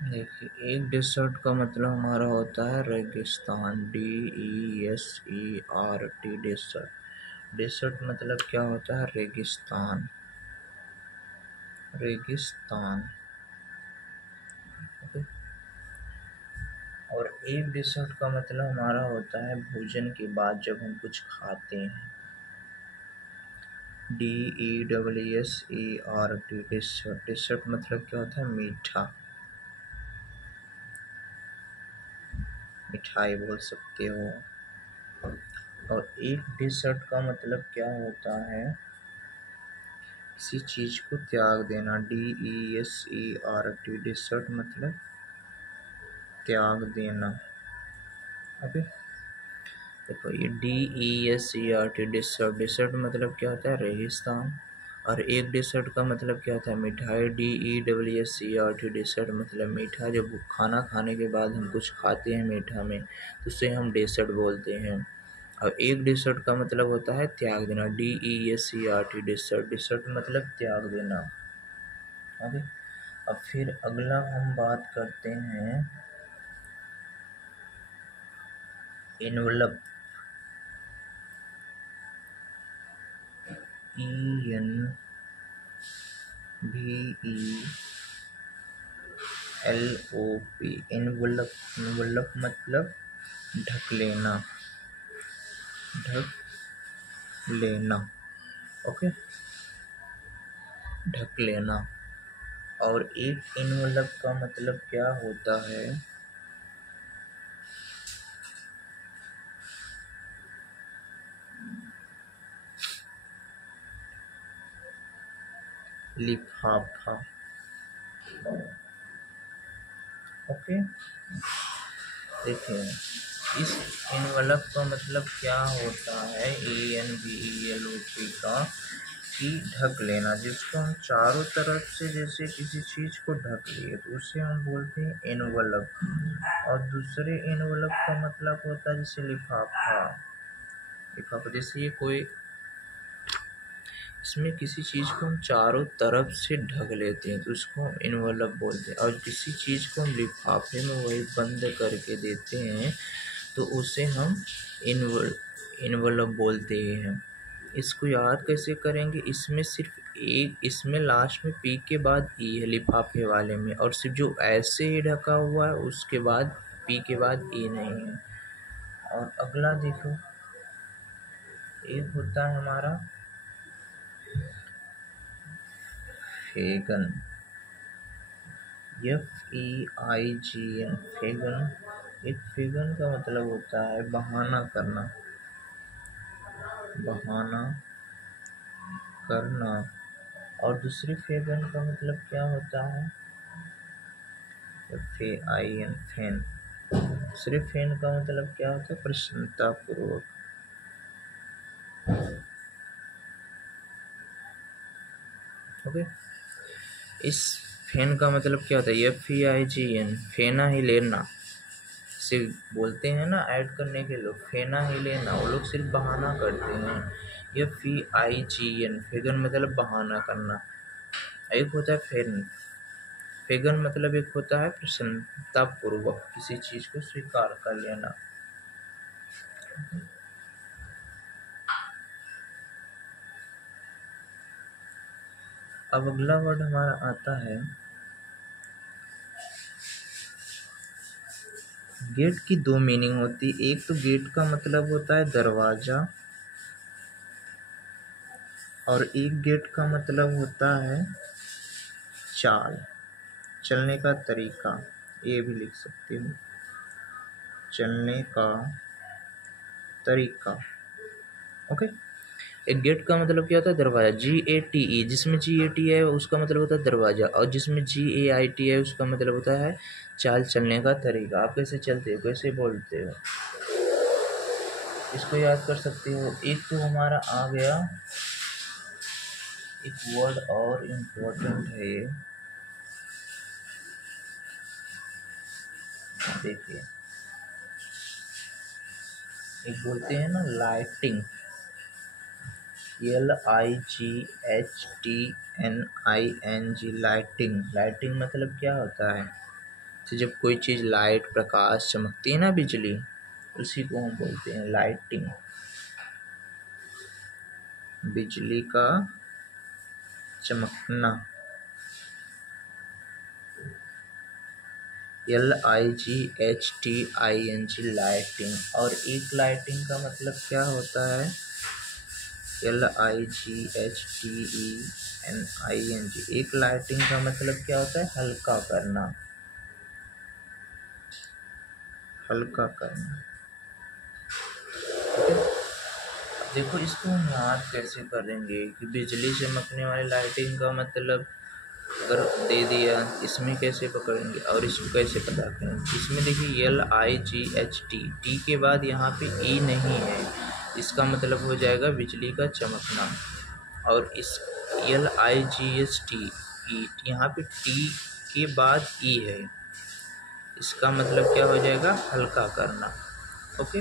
देखिए, एक डेसर्ट का मतलब हमारा होता है रेगिस्तान, DESERT, डेसर्ट। डेसर्ट मतलब क्या होता है? रेगिस्तान, रेगिस्तान। ओके। और एक डेसर्ट का मतलब हमारा होता है भोजन के बाद जब हम कुछ खाते हैं, DESSERT, डेसर्ट। डेसर्ट मतलब क्या होता है? मीठा, मिठाई बोल सकते हो। और एक डेसर्ट का मतलब क्या होता है? किसी चीज को त्याग देना, DESERT, डेसर्ट मतलब त्याग देना। ओके। देखो, ये DESERT, डेसर्ट। डेसर्ट मतलब क्या होता है? रेगिस्तान। और एक डेसर्ट का मतलब क्या होता है? मिठाई, DESSERT, डेसर्ट मतलब मीठा। जब खाना खाने के बाद हम कुछ खाते हैं मीठा में, तो उसे हम डेसर्ट बोलते हैं। और एक डेसर्ट का मतलब होता है त्याग देना, DESERT, डेसर्ट। डेसर्ट मतलब त्याग देना। ओके। अब फिर अगला हम बात करते हैं इनवलप, ENVELOP, इनवलप। इनवलप मतलब ढक लेना, ढक लेना। ओके, ढक लेना। और एक इनवलप का मतलब क्या होता है? लिफाफा। ओके। देखिए, इस इनवलप का मतलब क्या होता है? ENVELOP का, कि ढक लेना, जिसको हम चारों तरफ से जैसे किसी चीज को ढक लिए तो उसे हम बोलते हैं इनवलप। और दूसरे इनवलप का मतलब होता है जैसे लिफाफा। लिफाफा जैसे ये कोई, इसमें किसी चीज को हम चारों तरफ से ढक लेते हैं तो उसको हम इनवलप बोलते हैं। और किसी चीज को हम लिफाफे में वही बंद करके देते हैं तो उसे हम इनवलप बोलते हैं। इसको याद कैसे करेंगे? इसमें सिर्फ एक, इसमें लास्ट में पी के बाद ई है लिफाफे वाले में, और सिर्फ जो ऐसे ही ढका हुआ है उसके बाद पी के बाद ई नहीं है। और अगला देखो, एक होता है हमारा फेगन, FEIGN, फेगन। एक फेगन का मतलब होता है बहाना करना, बहाना करना। और दूसरे फेगन का मतलब क्या होता है? FAIN, fan. दूसरे फैन का मतलब क्या होता है? प्रसन्नता पूर्वक। ओके। इस फैन का मतलब क्या होता है? FEIGN, फेना ही लेना। सिर्फ बोलते हैं ना ऐड करने के लोग, फेना ही लेना, वो लोग सिर्फ बहाना करते हैं। FEIGN, फेगन मतलब बहाना करना। एक होता है फेन, फेगन मतलब एक होता है प्रसन्नता पूर्वक किसी चीज को स्वीकार कर लेना। अब अगला वर्ड हमारा आता है गेट। की दो मीनिंग होती है। एक तो गेट का मतलब होता है दरवाजा, और एक गेट का मतलब होता है चाल, चलने का तरीका। ये भी लिख सकते हो, चलने का तरीका। ओके। एक गेट का मतलब क्या होता है? दरवाजा, GATE। जिसमें GAT है उसका मतलब होता है दरवाजा, और जिसमें GAIT है उसका मतलब होता है चाल, चलने का तरीका। आप कैसे चलते हो, कैसे बोलते हो, इसको याद कर सकते हो। एक तो हमारा आ गया, एक वर्ड और इम्पोर्टेंट है ये, देखिए। एक बोलते हैं ना लाइटिंग, LIGHTNING, लाइटिंग। लाइटिंग मतलब क्या होता है? तो जब कोई चीज़ लाइट प्रकाश चमकती है ना, बिजली, उसी को हम बोलते हैं लाइटिंग। बिजली का चमकना, LIGHTING, लाइटिंग। और एक लाइटिंग का मतलब क्या होता है? LIGHTENING, एक लाइटिंग का मतलब क्या होता है? हल्का करना, हल्का करना। ठीक है, देखो इसको हम याद कैसे करेंगे कि बिजली चमकने वाली लाइटिंग का मतलब अगर दे दिया, इसमें कैसे पकड़ेंगे और इसको कैसे पता करेंगे? इसमें देखिए LIGHT, टी के बाद यहाँ पे ई नहीं है, इसका मतलब हो जाएगा बिजली का चमकना। और इस LIGHT, यहाँ पे टी के बाद ई है, इसका मतलब क्या हो जाएगा? हल्का करना। ओके,